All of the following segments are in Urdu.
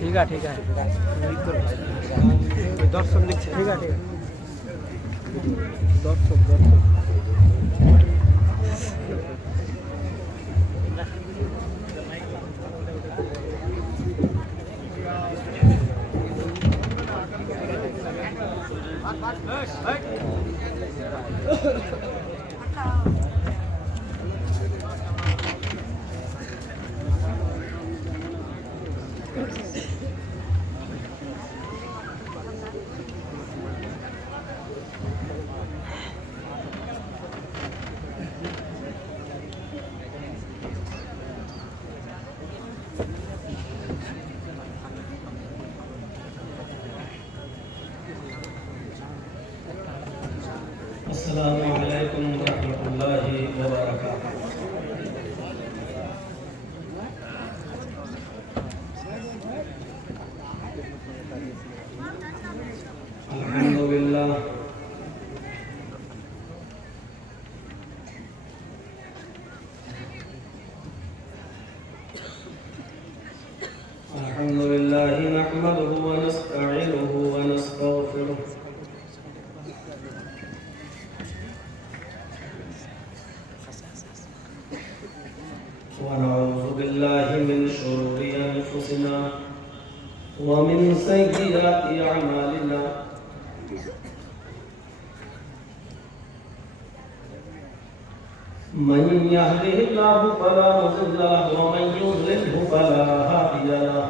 ঠিক আছে দর্শক দেখছে ঠিক আছে দর্শক السلام علیکم ورحمۃ اللہ وبرکاتہ۔ الحمدللہ الحمدللہ نحمده ونستعینه ونستغفره ونعوذ بالله من شرور أنفسنا ومن سيئات أعمالنا من يهده الله فلا مضل له ومن يضلله فلا هادي له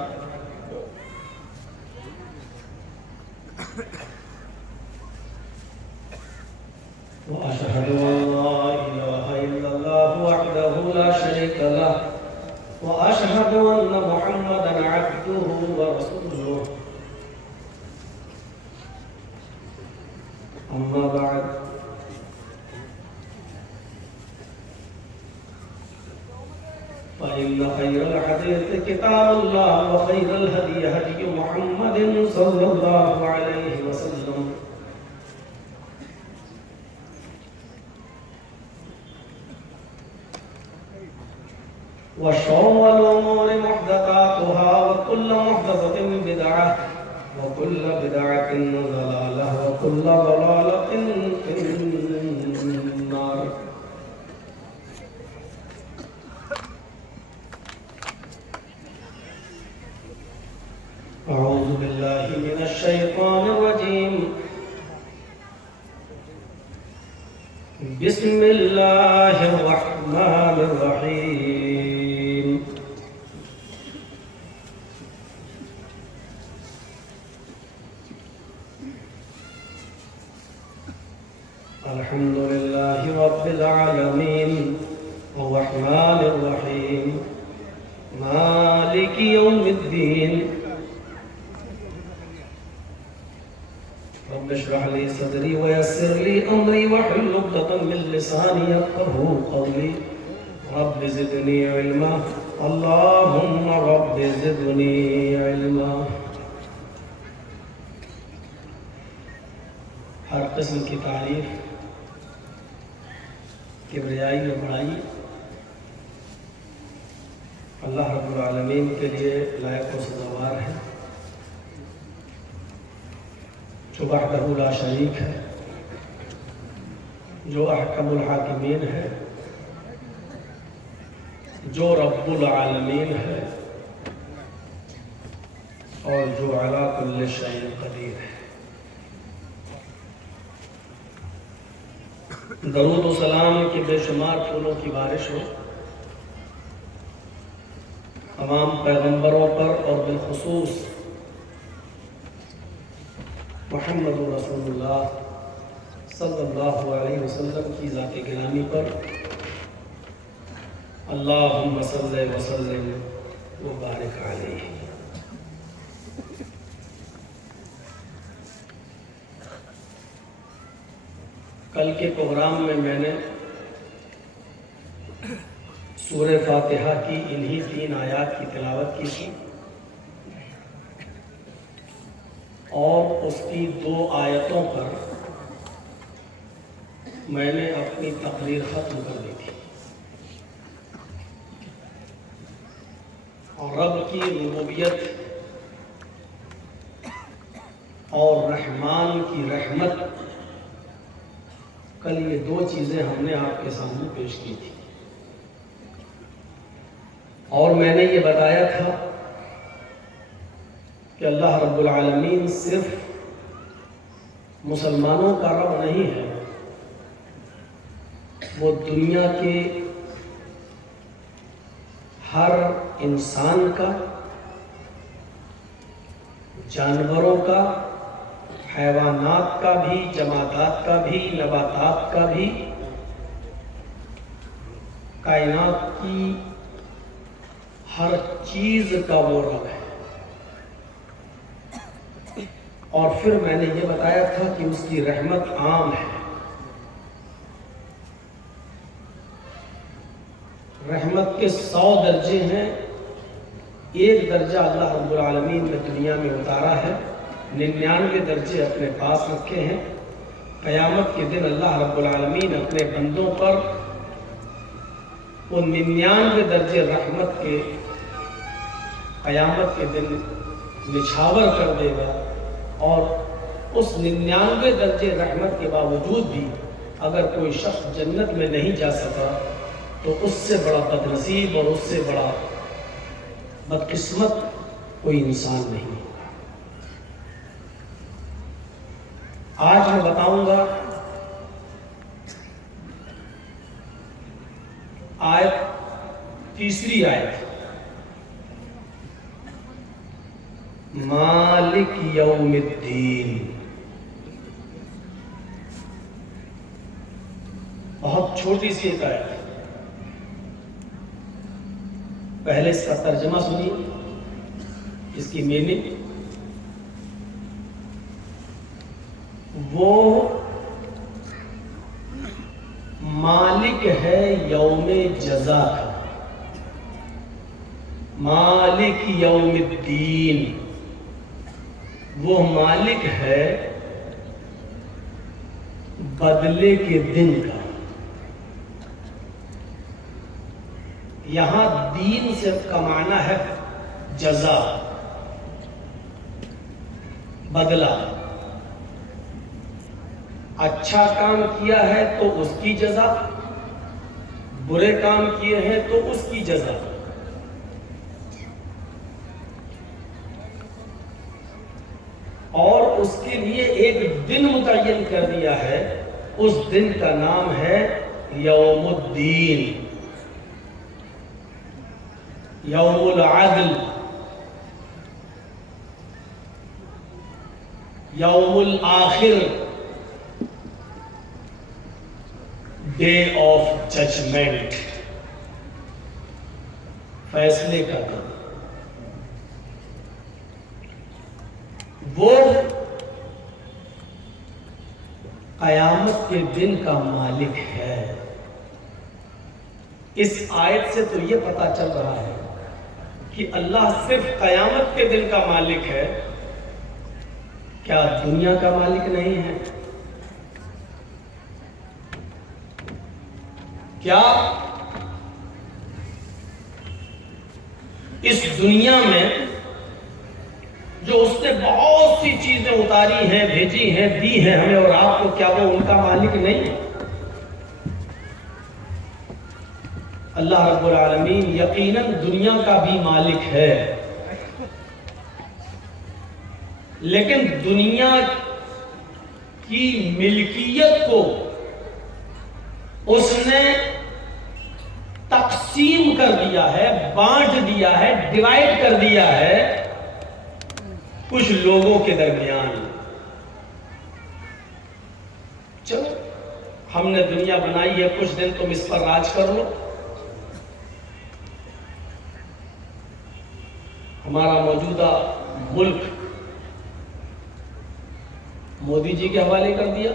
وأشهد أن لا إله إلا الله وحده لا شريك له وأشهد أن محمدا عبده ورسوله أما بعد فإن خير الحديث كتاب الله وخير الهدي هدي محمد صلى الله عليه وسلم وشر الأمور محدثاتها وكل محدثة بدعة وكل بدعة ضلالة وكل ضلالة في النار۔ أعوذ بالله من الشيطان الرجيم، بسم الله الرحمن الرحيم۔ الحمد لله رب العالمين الرحمن الرحيم مالك يوم الدين، رب اشرح لي صدري ويسر لي أمري واحلل عقدة من لساني يفقهوا قولي، رب زدني علما اللهم رب زدني علما۔ ہر قسم کی تعریف، کبریائی اور بڑائی اللہ رب العالمین کے لیے لائق و سزاوار ہے، جو وحدہ لا شریک ہے، جو احکم الحاکمین ہے، جو رب العالمین ہے، اور جو علی کل شیء قدیر ہے۔ درود و سلام کی بے شمار پھولوں کی بارش ہو تمام پیغمبروں پر، اور بالخصوص محمد رسول اللہ صلی اللہ علیہ وسلم کی ذات گرامی پر۔ اللہم صلی وسلم وبارک علیہ۔ کل کے پروگرام میں نے سورہ فاتحہ کی انہی 3 آیات کی تلاوت کی تھی، اور اس کی 2 آیتوں پر میں نے اپنی تقریر ختم کر دی تھی۔ رب کی ربوبیت اور رحمان کی رحمت، کل یہ دو چیزیں ہم نے آپ کے سامنے پیش کی تھی، اور میں نے یہ بتایا تھا کہ اللہ رب العالمین صرف مسلمانوں کا رب نہیں ہے، وہ دنیا کے ہر انسان کا، جانوروں کا، حیوانات کا بھی، جمادات کا بھی، نباتات کا بھی، کائنات کی ہر چیز کا وہ رب ہے۔ اور پھر میں نے یہ بتایا تھا کہ اس کی رحمت عام ہے، رحمت کے 100 درجے ہیں، ایک درجہ اللہ رب العالمین نے دنیا میں اتارا ہے، 99 درجے اپنے پاس رکھے ہیں۔ قیامت کے دن اللہ رب العالمین اپنے بندوں پر وہ 99 درجے رحمت کے قیامت کے دن نچھاور کر دے گا، اور اس 99 درجے رحمت کے باوجود بھی اگر کوئی شخص جنت میں نہیں جا سکا تو اس سے بڑا بدنصیب اور اس سے بڑا بدقسمت کوئی انسان نہیں۔ آج میں بتاؤں گا تیسری آیت، مالک یوم الدین، بہت چھوٹی سی ایک آیت ہے، پہلے اس کا ترجمہ سنیے، اس کی میننگ۔ وہ مالک ہے یوم جزا کا، مالک یوم الدین، وہ مالک ہے بدلے کے دن کا۔ یہاں دین سے کا معنی ہے جزا، بدلہ۔ اچھا کام کیا ہے تو اس کی جزا، برے کام کیے ہیں تو اس کی جزا۔ اور اس کے لیے ایک دن متعین کر دیا ہے، اس دن کا نام ہے یوم الدین، یوم العدل، یوم الآخر، ڈے آف ججمنٹ، فیصلے کا دن۔ وہ قیامت کے دن کا مالک ہے۔ اس آیت سے تو یہ پتہ چل رہا ہے کہ اللہ صرف قیامت کے دن کا مالک ہے، کیا دنیا کا مالک نہیں ہے؟ کیا اس دنیا میں جو اس نے بہت سی چیزیں اتاری ہیں، بھیجی ہیں، دی ہیں ہمیں اور آپ کو، کیا وہ ان کا مالک نہیں ہے؟ اللہ رب العالمین یقیناً دنیا کا بھی مالک ہے، لیکن دنیا کی ملکیت کو اس نے تقسیم کر دیا ہے، بانٹ دیا ہے، ڈیوائیڈ کر دیا ہے کچھ لوگوں کے درمیان۔ چلو ہم نے دنیا بنائی ہے، کچھ دن تم اس پر راج کر لو۔ ہمارا موجودہ ملک مودی جی کے حوالے کر دیا،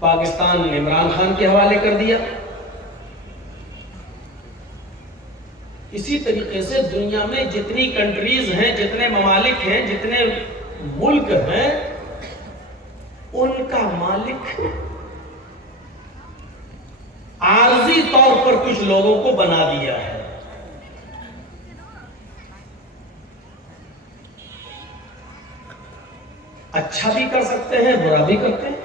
پاکستان عمران خان کے حوالے کر دیا۔ اسی طریقے سے دنیا میں جتنی کنٹریز ہیں، جتنے ممالک ہیں، جتنے ملک ہیں، ان کا مالک عارضی طور پر کچھ لوگوں کو بنا دیا ہے۔ اچھا بھی کر سکتے ہیں، برا بھی کرتے ہیں،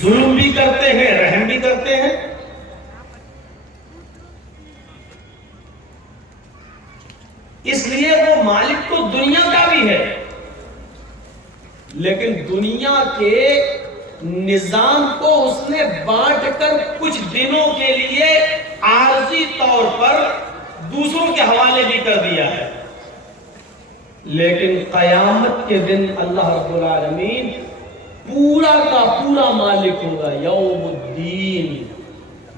ظلم بھی کرتے ہیں، رحم بھی کرتے ہیں۔ اس لیے وہ مالک تو دنیا کا بھی ہے، لیکن دنیا کے نظام کو اس نے بانٹ کر کچھ دنوں کے لیے عارضی طور پر دوسروں کے حوالے بھی کر دیا ہے، لیکن قیامت کے دن اللہ رب العالمین پورا کا پورا مالک ہوگا۔ یوم الدین،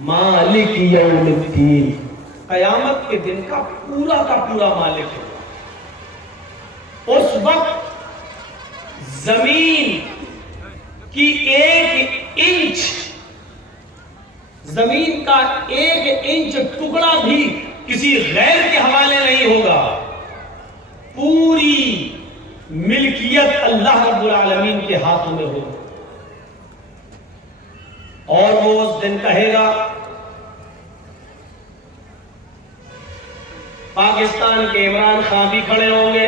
مالک یوم الدین، قیامت کے دن کا پورا مالک ہے۔ اس وقت زمین کی زمین کا ایک انچ ٹکڑا بھی کسی غیر کے حوالے نہیں ہوگا، پوری ملکیت اللہ رب العالمین کے ہاتھوں میں ہوگی۔ اور وہ اس دن کہے گا، پاکستان کے عمران خان بھی کھڑے ہوں گے،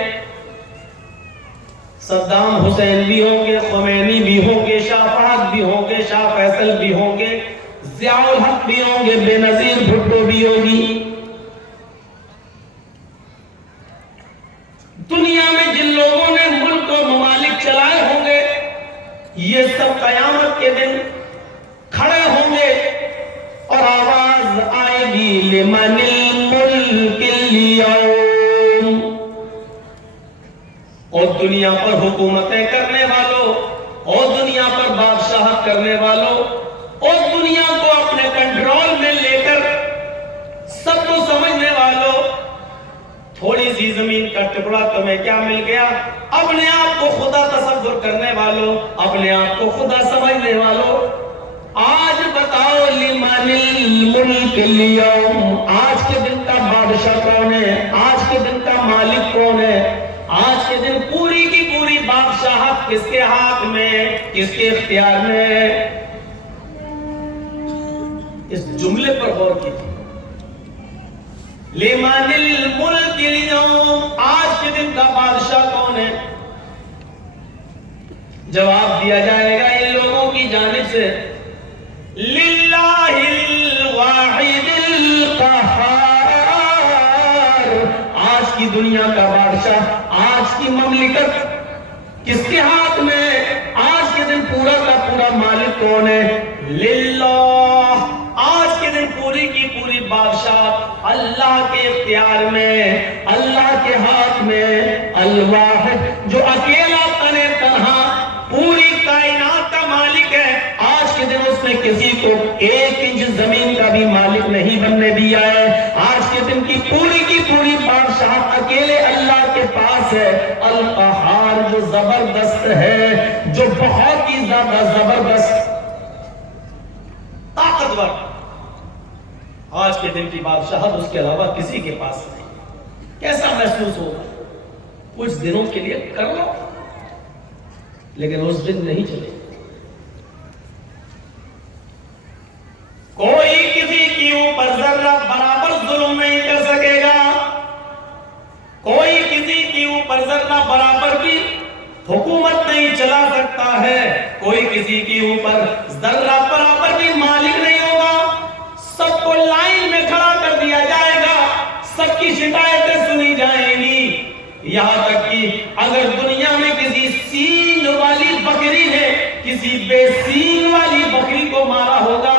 صدام حسین بھی ہوں گے، خمینی بھی ہوں گے، شاہ فہد بھی ہوں گے، شاہ فیصل بھی ہوں گے، ضیاء الحق بھی ہوں گے، بے نظیر بھٹو بھی ہوگی۔ دنیا میں جن لوگوں نے ملک و ممالک چلائے ہوں گے، یہ سب قیامت کے دن کھڑے ہوں گے اور آواز آئے گی، لمن الملک اليوم، اور دنیا پر حکومتیں کرنے والوں، اور دنیا پر بادشاہت کرنے والوں، اور دنیا کو اپنے کنٹرول میں لے کر سب کو سمجھنے والوں، تھوڑی سی زمین کا ٹکڑا تمہیں کیا مل گیا، اپنے آپ کو خدا تصور کرنے والوں، اپنے آپ کو خدا سمجھنے والوں، آج بتاؤ لمن الملک اليوم، آج کے دن کا بادشاہ کون ہے، آج کے دن کا مالک کون ہے، آج کے دن پوری کی پوری بادشاہت کس کے ہاتھ میں، کس کے اختیار میں؟ اس جملے پر غور کیجیے، لمن الملک اليوم، آج کے دن کا بادشاہ کون ہے؟ جواب دیا جائے گا ان لوگوں کی جانب سے، للہ الواحد القہار، آج کی دنیا کا بادشاہ، آج کی مملکت کس کے ہاتھ میں، آج کے دن پورا کا پورا مالک کون ہے؟ للہ، آج کے دن پوری کی پوری بادشاہ اللہ کے اختیار میں، اللہ کے ہاتھ میں، الواحد، جو اکیلا تنے تنہا پوری کائنات کا مالک ہے، آج کے دن اس نے کسی کو ایک انچ زمین کا بھی مالک نہیں بننے دیا ہے، آج کے دن کی پوری بادشاہت اکیلے اللہ کے پاس ہے، القہار، جو زبردست ہے، جو بہت ہی زیادہ زبردست، طاقتور، آج کے دن کی بادشاہت اس کے علاوہ کسی کے پاس نہیں۔ کیسا محسوس ہوگا؟ کچھ دنوں کے لیے کر لو، لیکن اس دن نہیں چلے۔ کوئی کسی کے اوپر ذرہ برابر ظلم نہیں کر سکے گا، کوئی کسی کے اوپر ذرہ برابر بھی حکومت نہیں چلا سکتا ہے، کوئی کسی کے اوپر ذرہ برابر بھی مالک نہیں ہوگا، سب کو لائن میں کھڑا کر دیا جائے گا، سب کی شکایتیں سنی جائیں گی، یہاں تک کہ اگر دنیا میں کسی سینگ والی بکری نے کسی بے سینگ والی بکری کو مارا ہوگا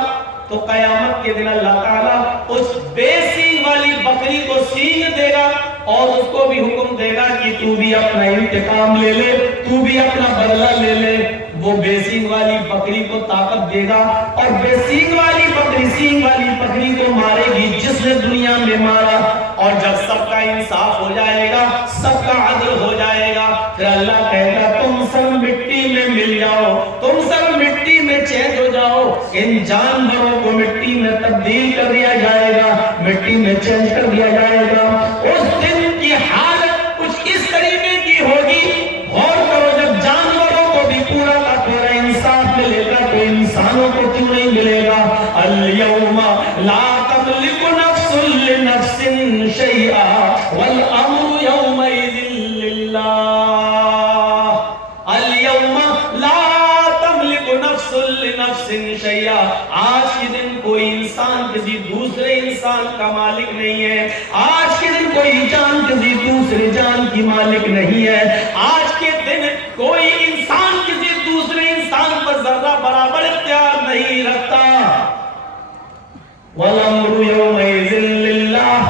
تو قیامت کے دن اللہ تعالیٰ اس بے سینگ والی بکری کو سینگ دے گا اور اس کو بھی حکم دے گا کہ تو بھی اپنا انتقام لے لے، تو بھی اپنا بدلہ لے لے۔ وہ بے سینگ والی بکری کو طاقت دے گا اور بے سینگ والی بکری سینگ والی بکری کو مارے گی جس نے دنیا میں مارا، اور جب سب کا انصاف ہو جائے گا، سب کا عدل ہو جائے گا، پھر اللہ کہے گا تم سب مٹی میں مل جاؤ، تم سب مٹی میں چینج ہو جاؤ، ان جانوروں کو مٹی میں تبدیل کر دیا جائے گا، مٹی میں چینج کر دیا جائے گا۔ اس دن کی حالت کچھ اس طریقے کی ہوگی، غور کرو، جب جانوروں کو بھی پورا کا پورا انصاف ملے گا تو انسانوں کو کیوں نہیں ملے گا؟ اليوم لا تملک نفس لنفس شیئا والامر نفس شیئا. آج کے دن کوئی انسان کسی دوسرے انسان کا مالک نہیں ہے. آج کے دن کوئی جان کسی دوسرے جان کی مالک نہیں ہے. آج کے دن کوئی انسان کسی دوسرے انسان پر ذرہ برابر اختیار نہیں رکھتا. وَالْأَمْرُ يَوْمَئِذٍ لِلَّهِ.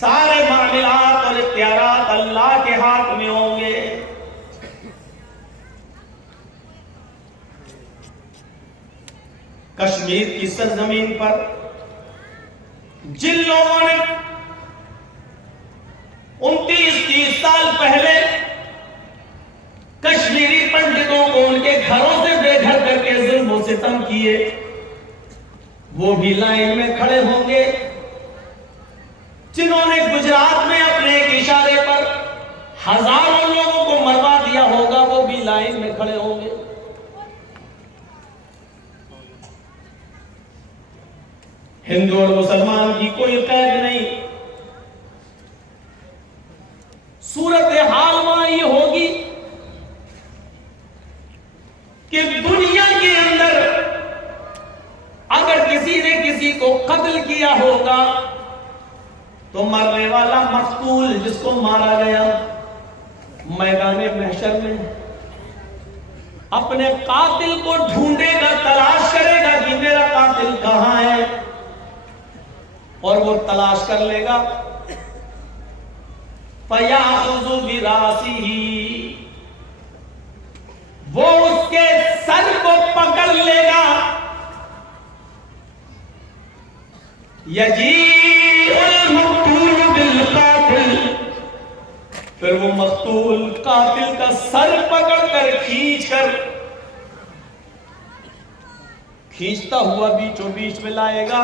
سارے معاملات اور اختیارات اللہ کے ہاتھ میں ہوں گے. کشمیر کی سرزمین پر جن لوگوں نے 29-30 سال پہلے کشمیری پنڈتوں کو ان کے گھروں سے بے گھر کر کے ظلم و ستم کیے، وہ بھی لائن میں کھڑے ہوں گے. جنہوں نے گجرات میں اپنے ایک اشارے پر ہزاروں لوگوں کو مروا دیا ہوگا، وہ بھی لائن میں کھڑے ہوں گے. ہندو اور مسلمان کی کوئی قید نہیں. صورتحال وہاں یہ ہوگی کہ دنیا کے اندر اگر کسی نے کسی کو قتل کیا ہوگا تو مرنے والا مقتول جس کو مارا گیا میدان محشر میں اپنے قاتل کو ڈھونڈے گا، تلاش کرے گا کہ میرا قاتل کہاں ہے، اور وہ تلاش کر لے گا. فَيَأْخُذُ بِرَأْسِهِ. وہ اس کے سر کو پکڑ لے گا. يَجِيءُ الْمَقْتُولُ بِالْقَاتِلِ. پھر وہ مقتول قاتل کا سر پکڑ کر کھینچتا ہوا بیچوں بیچ میں لائے گا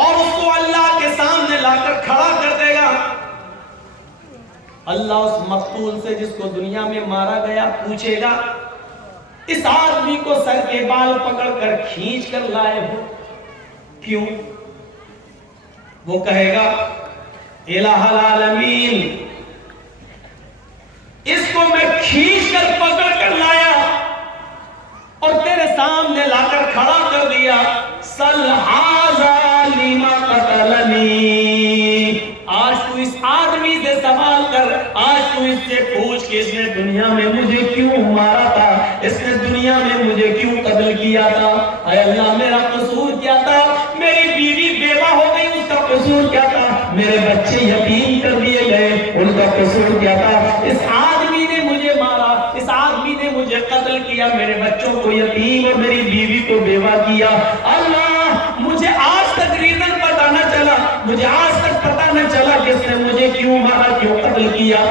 اور اس کو اللہ کے سامنے لا کر کھڑا کر دے گا. اللہ اس مقتول سے جس کو دنیا میں مارا گیا پوچھے گا، اس آدمی کو سر کے بال پکڑ کر کھینچ کر لائے ہو کیوں؟ وہ کہے گا الہ العالمین، اس کو میں کھینچ کر پکڑ کر لایا اور تیرے سامنے لا کر کھڑا کر دیا. سل ھذا لما قتلنی. آج تو اس آدمی سے سوال کر، آج تو اس سے پوچھ کہ اس نے دنیا میں مجھے کیوں مارا تھا، اس نے دنیا میں مجھے کیوں قتل کیا تھا. اے اللہ میرا قصور کیا تھا؟ میری بیوی بیوہ ہو گئی، اس کا قصور کیا تھا؟ میرے بچے یتیم کر دیے گئے، ان کا قصور کیا تھا؟ اس آدمی نے مجھے مارا، اس آدمی نے مجھے قتل کیا، میرے بچوں کو یتیم اور میری بیوی کو بیوہ کیا. اللہ مجھے آج تک ریزن پتہ نہ چلا، مجھے آج تک پتہ نہ چلا کہ اس نے مجھے کیوں مارا، کیوں قتل کیا.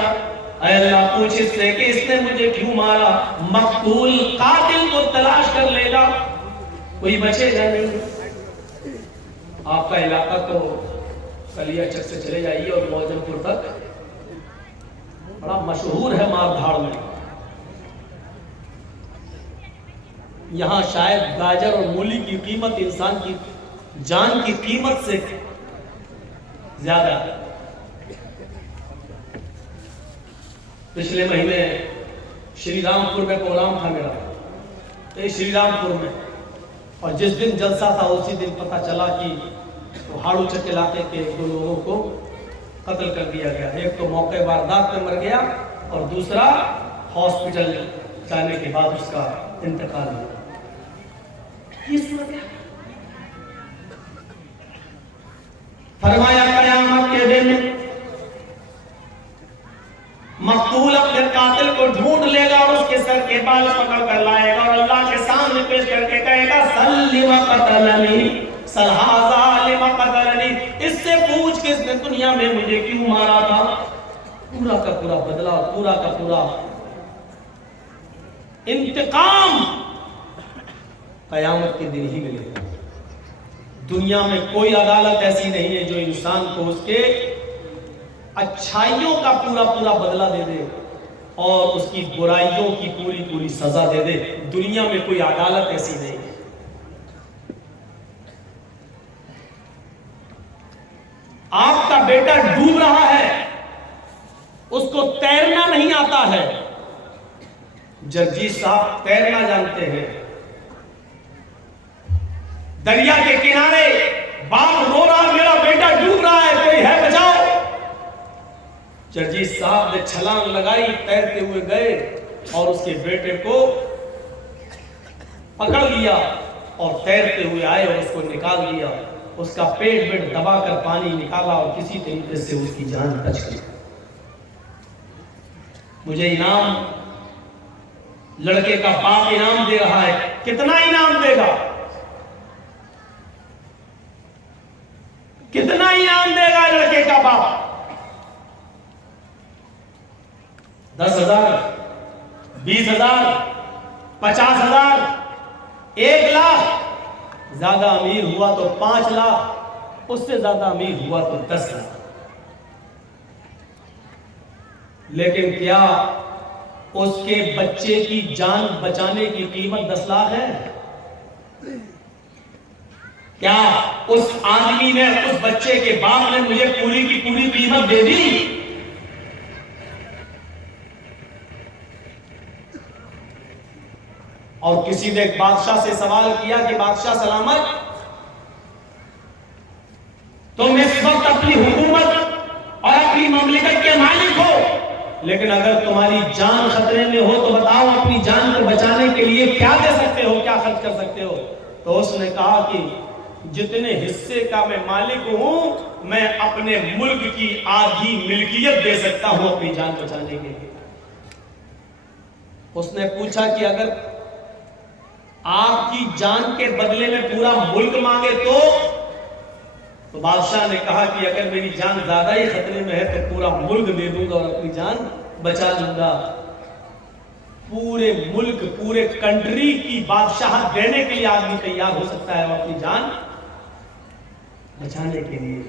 اے اللہ پوچھ اس سے کہ اس نے مجھے کیوں مارا. مقتول قاتل کو تلاش کر لے گا، کوئی بچے گا نہیں. آپ کا علاقہ تو کلیا چک سے چلے جائیے اور موزن پور تک بڑا مشہور ہے مار دھاڑ میں. یہاں شاید گاجر اور مولی کی قیمت انسان کی جان کی قیمت سے زیادہ ہے. پچھلے مہینے شری رام پور میں پروگرام تھا میرا، شری رام پور میں، اور جس دن جلسہ تھا اسی دن پتہ چلا کہ ہاڑو چک علاقے کے 2 لوگوں کو قتل کر دیا گیا. ایک تو موقع واردات میں مر گیا اور دوسرا ہاسپٹل جانے کے بعد اس کا انتقال ہوا. یہ صورت ہے. فرمایا قیامت کے دن مقتول اپنے قاتل کو ڈھونڈ لے گا اور اس کے سر کے بال پکڑ کر لائے گا اور اللہ کے سامنے پیش کر کے کہے گا سل لما قتلنی، سل ھذا لما قتلنی. اس سے پوچھ کہ اس نے دنیا میں مجھے کیوں مارا تھا. پورا کا پورا بدلہ، پورا کا پورا انتقام قیامت کے دن ہی ملے گا. دنیا میں کوئی عدالت ایسی نہیں ہے جو انسان کو اس کے اچھائیوں کا پورا پورا بدلہ دے دے اور اس کی برائیوں کی پوری پوری سزا دے دے. دنیا میں کوئی عدالت ایسی نہیں ہے. آپ کا بیٹا ڈوب رہا ہے، اس کو تیرنا نہیں آتا ہے. جگجیت صاحب تیرنا جانتے ہیں، دریا کے کنارے باپ رو رہا میرا بیٹا ڈوب رہا ہے کوئی ہے بچاؤ. جرجیت صاحب نے چھلانگ لگائی تیرتے ہوئے گئے اور اس کے بیٹے کو پکڑ لیا اور تیرتے ہوئے آئے اور اس کو نکال لیا. اس کا پیٹ میں دبا کر پانی نکالا اور کسی طریقے سے اس کی جان بچ گئی. مجھے انعام لڑکے کا باپ انعام دے رہا ہے. کتنا انعام دے گا؟ کتنا انعام دے گا لڑکے کا باپ؟ 10,000 20,000 50,000 1,00,000. زیادہ امیر ہوا تو 5 لاکھ، اس سے زیادہ امیر ہوا تو 10 لاکھ. لیکن کیا اس کے بچے کی جان بچانے کی قیمت 10 لاکھ ہے؟ کیا اس آدمی نے، اس بچے کے باپ نے مجھے پوری کی پوری قیمت دے دی؟ اور کسی نے ایک بادشاہ سے سوال کیا کہ بادشاہ سلامت، تم اس وقت اپنی حکومت اور اپنی مملکت کے مالک ہو، لیکن اگر تمہاری جان خطرے میں ہو تو بتاؤ اپنی جان کو بچانے کے لیے کیا دے سکتے ہو، کیا خرچ کر سکتے ہو؟ تو اس نے کہا کہ جتنے حصے کا میں مالک ہوں میں اپنے ملک کی آدھی ملکیت دے سکتا ہوں اپنی جان بچانے کے لیے. اس نے پوچھا کہ اگر آپ کی جان کے بدلے میں پورا ملک مانگے تو بادشاہ نے کہا کہ اگر میری جان زیادہ ہی خطرے میں ہے تو پورا ملک دے دوں گا اور اپنی جان بچا لوں گا. پورے ملک، پورے کنٹری کی بادشاہت دینے کے لیے آدمی تیار ہو سکتا ہے اور اپنی جان بچانے کے لیے.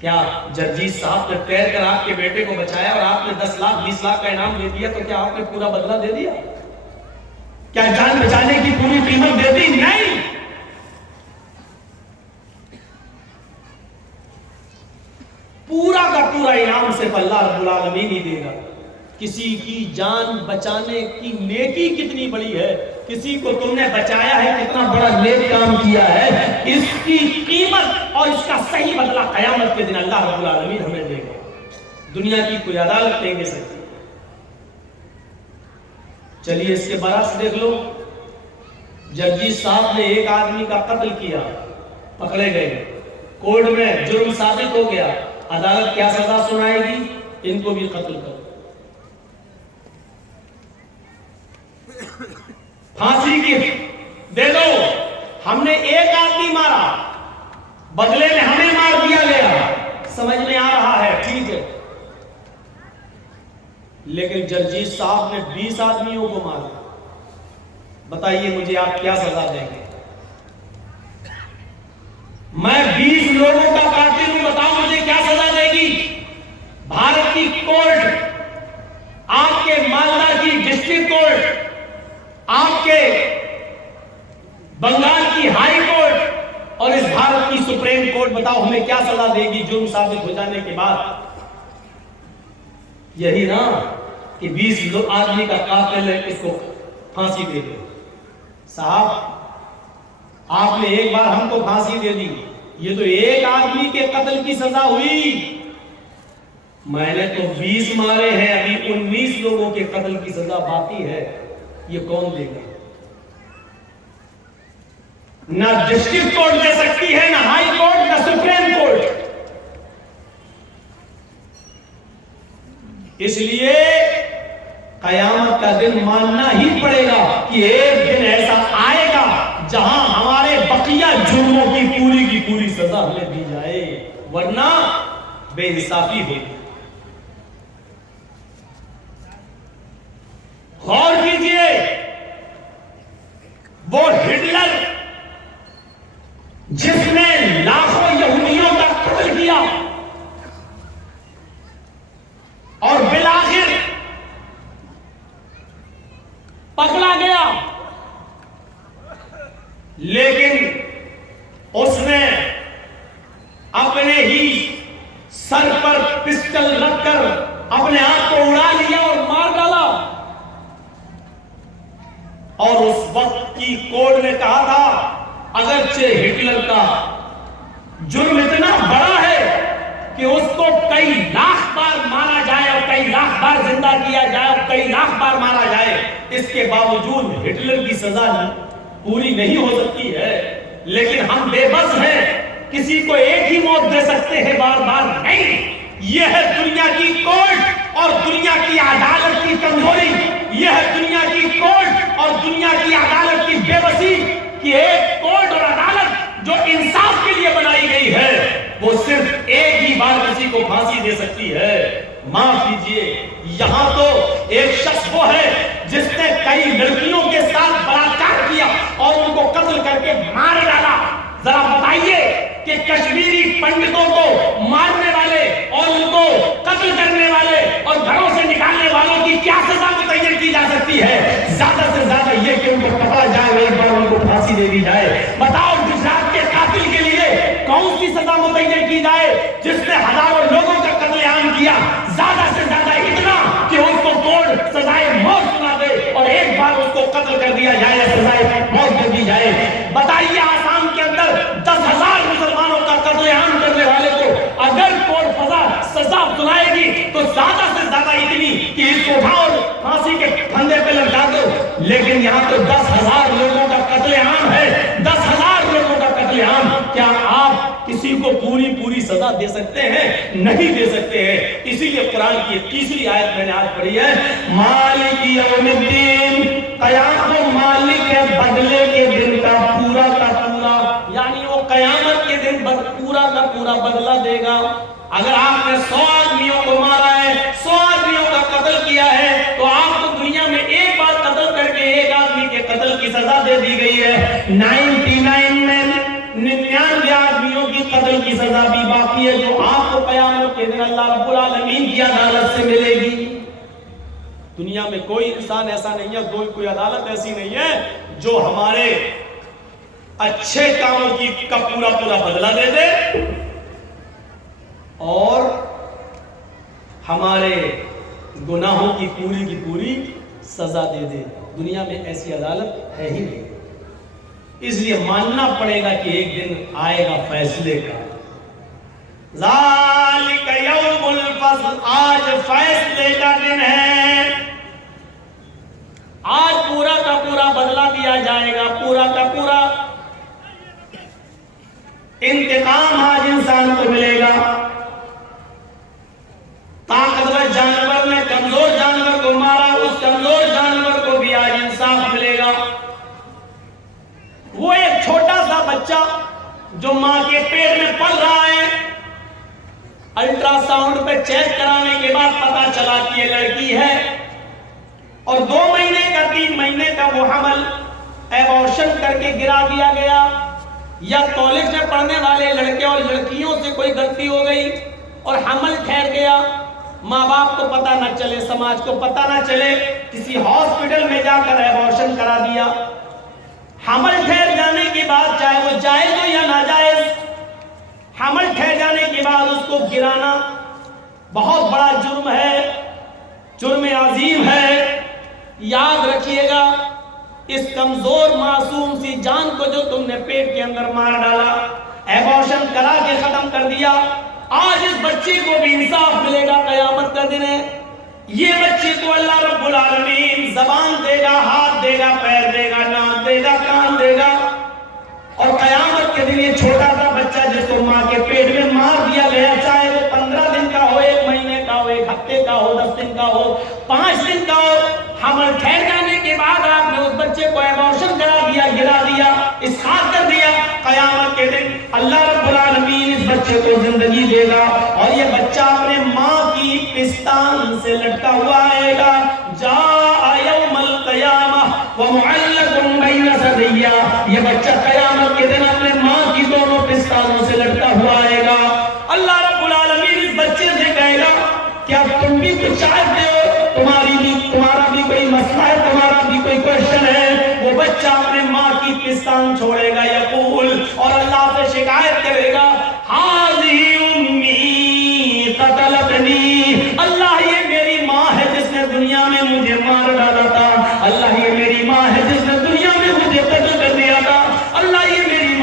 کیا جرجیت صاحب نے تیر کر آپ کے بیٹے کو بچایا اور آپ نے 10 لاکھ 20 لاکھ کا انعام دے دیا تو کیا آپ نے پورا بدلہ دے دیا؟ کیا جان بچانے کی پوری قیمت دے دی؟ نہیں. پورا کا پورا انعام صرف اللہ رب العالمین ہی دے گا. کسی کی جان بچانے کی نیکی کتنی بڑی ہے، کسی کو تم نے بچایا ہے کتنا بڑا نیک کام کیا ہے، اس کی قیمت اور اس کا صحیح بدلہ قیامت کے دن اللہ رب العالمین ہمیں دے گا. دنیا کی کوئی عدالت نہیں دے سکتی. چلیے اس کے برعکس دیکھ لو. جرجیت صاحب نے ایک آدمی کا قتل کیا، پکڑے گئے، کورٹ میں جرم ثابت ہو گیا، عدالت کیا سزا سنائے گی؟ ان کو بھی قتل کرو، پھانسی کی دے دو. ہم نے ایک آدمی مارا، بدلے میں ہمیں مار دیا گیا. سمجھ میں آ رہا ہے؟ ٹھیک ہے. لیکن جرجیت صاحب نے 20 آدمیوں کو مارا. بتائیے مجھے آپ کیا سزا دیں گے؟ میں 20 لوگوں کا قاتل ہوں، بتاؤ مجھے کیا سزا دے گی؟ بھارت کی کورٹ، آپ کے مالدہ کی ڈسٹرکٹ کورٹ، آپ کے بنگال کی ہائی کورٹ اور اس بھارت کی سپریم کورٹ، بتاؤ ہمیں کیا سزا دے گی جرم ثابت ہو جانے کے بعد؟ یہی نا کہ 20 آدمی کا قاتل ہے، اس کو پھانسی دے دو. صاحب آپ نے ایک بار ہم کو پھانسی دے دی، یہ تو ایک آدمی کے قتل کی سزا ہوئی. میں نے تو 20 مارے ہیں، ابھی 19 لوگوں کے قتل کی سزا باقی ہے. یہ کون دے گا؟ نہ ڈسٹرکٹ کورٹ دے سکتی ہے، نہ ہائی کورٹ، نہ سپریم کورٹ. اس لیے قیامت کا دن ماننا ہی پڑے گا کہ ایک دن ایسا آئے گا جہاں ہمارے بقیہ جرموں کی پوری سزا ہمیں دی جائے، ورنہ بے انصافی ہوگی. غور کیجئے، وہ ہٹلر جس نے لاکھوں یہودیوں کا قتل کیا اور بالآخر پکڑا گیا، لیکن اس نے اپنے ہی سر پر پسٹل رکھ کر اپنے آپ کو اڑا لیا اور مار ڈالا. اور اس وقت کی کورٹ نے کہا تھا اگرچہ ہٹلر کا جرم اتنا بڑا ہے کہ اس کو کئی لاکھ بار مارا جائے اور کئی لاکھ بار زندہ کیا جائے اور کئی لاکھ بار مارا جائے، اس کے باوجود ہٹلر کی سزا پوری نہیں ہو سکتی ہے۔ لیکن ہم بے بس ہیں، کسی کو ایک ہی موت دے سکتے ہیں، بار بار نہیں۔ یہ ہے دنیا کی کورٹ اور دنیا کی عدالت کی کمزوری، یہ ہے دنیا کی کورٹ اور دنیا کی عدالت کی بے بسی کہ ایک کورٹ اور عدالت جو انصاف کے لیے بنائی گئی ہے وہ صرف ایک ہی بار کسی کو پھانسی دے سکتی ہے۔ معاف کیجئے، یہاں تو ایک شخص وہ ہے جس نے کئی لڑکیوں کے ساتھ بلاکار کیا اور ان کو قتل کر کے مار ڈالا۔ ذرا بتائیے کہ کشمیری پنڈتوں کو مارنے والے اور ان کو قتل کرنے والے اور گھروں سے نکالنے والوں کی کیا سزا متعین کی جا سکتی ہے؟ زیادہ سے زیادہ یہ کہ ان کو پکڑا جائے اور ایک بار ان کو پھانسی دے دی جائے۔ بتاؤ گجرات کے قاتل کے لیے کون سی سزا متعین کی جائے جس نے ہزاروں لوگوں کا قتل عام کیا؟ زیادہ سے زیادہ اتنا کہ اس کو کورٹ سزائے موت سنا دے اور ایک بار اس کو قتل کر دیا جائے یا سزائے موت دے دی جائے۔ بتائیے آسام کے اندر 10,000 مسلمانوں کا قتل عام کرنے والے کو اگر کورٹ سزا سنائے گی تو زیادہ سے زیادہ اتنی کہ اس کو اٹھاؤ پھانسی کے پھندے پہ لٹکا دو۔ لیکن یہاں تو 10,000 لوگوں کا قتل عام ہے، 10,000 لوگوں کا قتل عام۔ کیا آپ کسی کو پوری سزا دے سکتے ہیں؟ نہیں دے سکتے ہیں۔ اسی لیے قرآن کی تیسری آیت میں نے آج پڑھی ہے، مالک یوم الدین، قیامت و مالک ہے بدلے کے دن کا پورا کا پورا، یعنی وہ قیامت کے دن پورا کا پورا بدلہ دے گا۔ اگر آپ نے 100 آدمیوں کو مارا ہے، 100 آدمیوں کا قتل کیا ہے، تو آپ کو دنیا میں ایک بار قتل کر کے ایک آدمی کے قتل کی سزا دے دی گئی ہے۔ 99 میں 99 آدمیوں کی قتل کی سزا بھی باقی ہے جو آپ کو قیامت کے دن اللہ رب العالمین کی عدالت سے ملے گی۔ دنیا میں کوئی انسان ایسا نہیں ہے، کوئی عدالت ایسی نہیں ہے جو ہمارے اچھے کاموں کا پورا بدلہ دے دے اور ہمارے گناہوں کی پوری سزا دے دے۔ دنیا میں ایسی عدالت ہے ہی نہیں۔ اس لیے ماننا پڑے گا کہ ایک دن آئے گا فیصلے کا۔ ذالک یوم الفصل، آج فیصلے کا دن ہے، آج پورا کا پورا بدلہ دیا جائے گا، پورا کا پورا انتقام آج انسان کو ملے گا۔ طاقتور جانور نے کمزور جانور کو مارا، اس کمزور جانور کو بھی آج انصاف ملے گا۔ وہ ایک چھوٹا سا بچہ جو ماں کے پیٹ میں پل رہا ہے، الٹرا ساؤنڈ پہ چیک کرانے کے بعد پتا چلا کہ یہ لڑکی ہے اور 2 مہینے کا 3 مہینے کا وہ حمل ایبورشن کر کے گرا دیا گیا، یا کالج میں پڑھنے والے لڑکے اور لڑکیوں سے کوئی غلطی ہو گئی اور حمل ٹھہر گیا، ماں باپ کو پتا نہ چلے، سماج کو پتا نہ چلے، کسی ہاسپٹل میں جا کر ایبورشن کرا دیا۔ حمل ٹھہر جانے کے بعد، چاہے وہ جائز ہو یا ناجائز، حمل ٹھہر جانے کے بعد اس کو گرانا بہت بڑا جرم ہے، جرم عظیم ہے۔ یاد رکھیے گا، اس کمزور معصوم سی جان کو جو تم نے پیٹ کے اندر مار ڈالا، ایبورشن کرا کے ختم کر دیا، آج اس بچے کو بھی انصاف ملے گا۔ قیامت کا دن ہے، یہ بچے کو اللہ رب العالمین زبان دے گا، ہاتھ دے گا، پیر دے گا، ناک دے گا، کان دے گا، اور قیامت کے دن یہ چھوٹا سا بچہ جس کو ماں کے پیٹ میں مار دیا گیا، چاہے وہ 15 دن کا ہو، 1 مہینے کا ہو، 1 ہفتے کا ہو، 10 دن کا ہو، 5 دن کا ہو، حمل ٹھہر جانے کے بعد آپ نے اس بچے کو ایبورشن کرا دیا، گرا دیا، اسحاق کر دیا، قیامت کے دن اللہ رب العالمین اس بچے کو زندگی دے گا اور یہ بچہ اپنے ماں کی پستان سے لٹکا ہوا آئے گا۔ جاء یوم القیامہ ومعلق بین ثدیہ، یہ بچہ قیامت کے دن اپنے ماں کی دونوں پستانوں سے لٹکا ہوا آئے گا۔ اللہ رب العالمین اس بچے سے کہے گا کیا تم بھی کچھ چاہتے ہو؟ تمہارا بھی کوئی مسئلہ ہے، تمہارا بھی کوئی کوشچن ہے؟ وہ بچہ اپنے ماں کی پستان چھوڑے گا، یقول، اور اللہ سے شکایت کرے گا، ہاذی امی قتلتنی، اللہ یہ میری ماں ہے جس نے دنیا میں مجھے مار ڈالا تھا، اللہ یہ میری ماں ہے جس نے دنیا میں مجھے قتل کر دیا تھا، اللہ یہ میری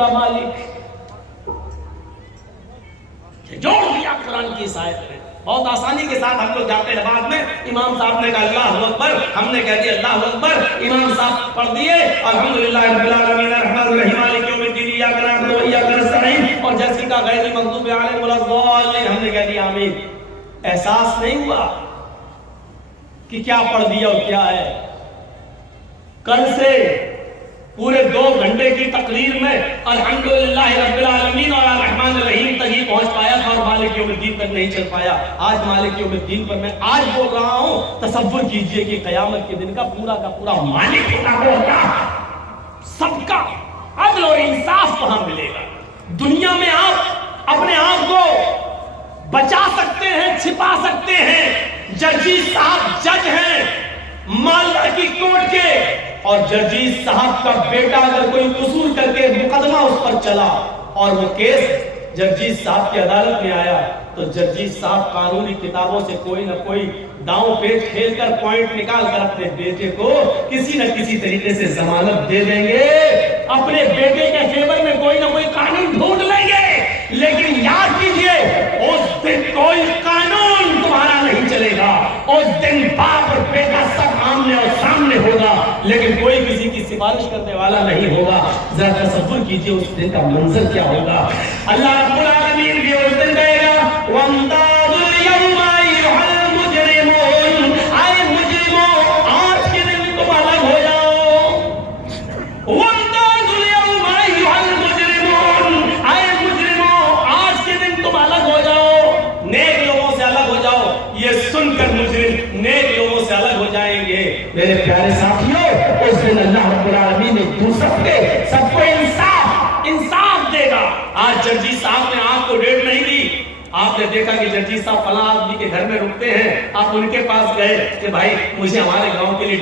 پورا مالک. جوڑ دیا قرآن کی اس آیت میں. بہت آسانی کے ساتھ ہم لوگ جاتے ہیں بعد میں امام صاحب نے کہا اللہ اکبر, ہم نے کہہ دیا اللہ اکبر, امام صاحب پڑھ دیے الحمدللہ رب العالمین الرحمن الرحیم مالک یوم الدین ایاک نعبد و ایاک نستعین, اور جیسے کا غیر المغضوب علیہم ولا الضالین, ہم نے کہہ دیا آمین. احساس نہیں ہوا کہ کیا پڑھ دیا اور کیا ہے. کل سے پورے 2 گھنٹے کی تقریر میں الحمدللہ رب العالمین اور الرحمن الرحیم تک ہی پہنچ پایا تھا اور مالک یوم الدین تک نہیں چل پایا. آج مالک یوم الدین پر میں آج بول رہا ہوں. تصور کیجئے کہ قیامت کے دن کا پورا مالک ہوگا, سب کا عدل اور انصاف وہاں ملے گا. دنیا میں آپ اپنے آپ کو بچا سکتے ہیں, چھپا سکتے ہیں. جرجیت صاحب جج ہیں مالدہ کی کورٹ کے, اور جرجیت صاحب کا بیٹا اگر کوئی قصور کر کے مقدمہ اس پر چلا اور وہ کیس جرجیت صاحب کی عدالت میں آیا, تو جرجیت صاحب قانونی کتابوں سے کوئی نہ کوئی داؤں پیچ کھیل کر پوائنٹ نکال کر اپنے بیٹے کو کسی نہ کسی طریقے سے ضمانت دے دیں گے. اپنے بیٹے کے فیور میں کوئی نہ کوئی قانون ڈھونڈ لیں گے. لیکن یاد کیجئے اس دن کوئی قانون تمہارا نہیں چلے گا. اس دن باپ اور بیٹا سب آمنے اور سامنے ہوگا, لیکن کوئی کسی کی سفارش کرنے والا نہیں ہوگا. ذرا تصور کیجئے اس دن کا منظر کیا ہوگا. اللہ رب العالمین بھی اس دن کہے گا وَامْتَازُوا الْيَوْمَ أَيُّهَا الْمُجْرِمُونَ, اے مجرموں آج کے دن تم الگ ہو جاؤ. وَامْتَازُوا الْيَوْمَ أَيُّهَا الْمُجْرِمُونَ, اے مجرموں آج کے دن تم الگ ہو جاؤ, نیک لوگوں سے الگ ہو جاؤ. یہ سن کر مجرم نیک لوگوں سے الگ ہو جائیں گے. میرے پیارے ساتھیوں, اس دن اللہ رب العالمین سب کو انصاف دے گا. آج جرجیت صاحب نے آپ کو ڈیٹ نہیں دی. آپ نے دیکھا کہ جرجیت صاحب فلاں آدمی کے گھر میں رکتے ہیں, آپ ان کے پاس گئے کہ بھائی مجھے ہمارے گاؤں کے لیے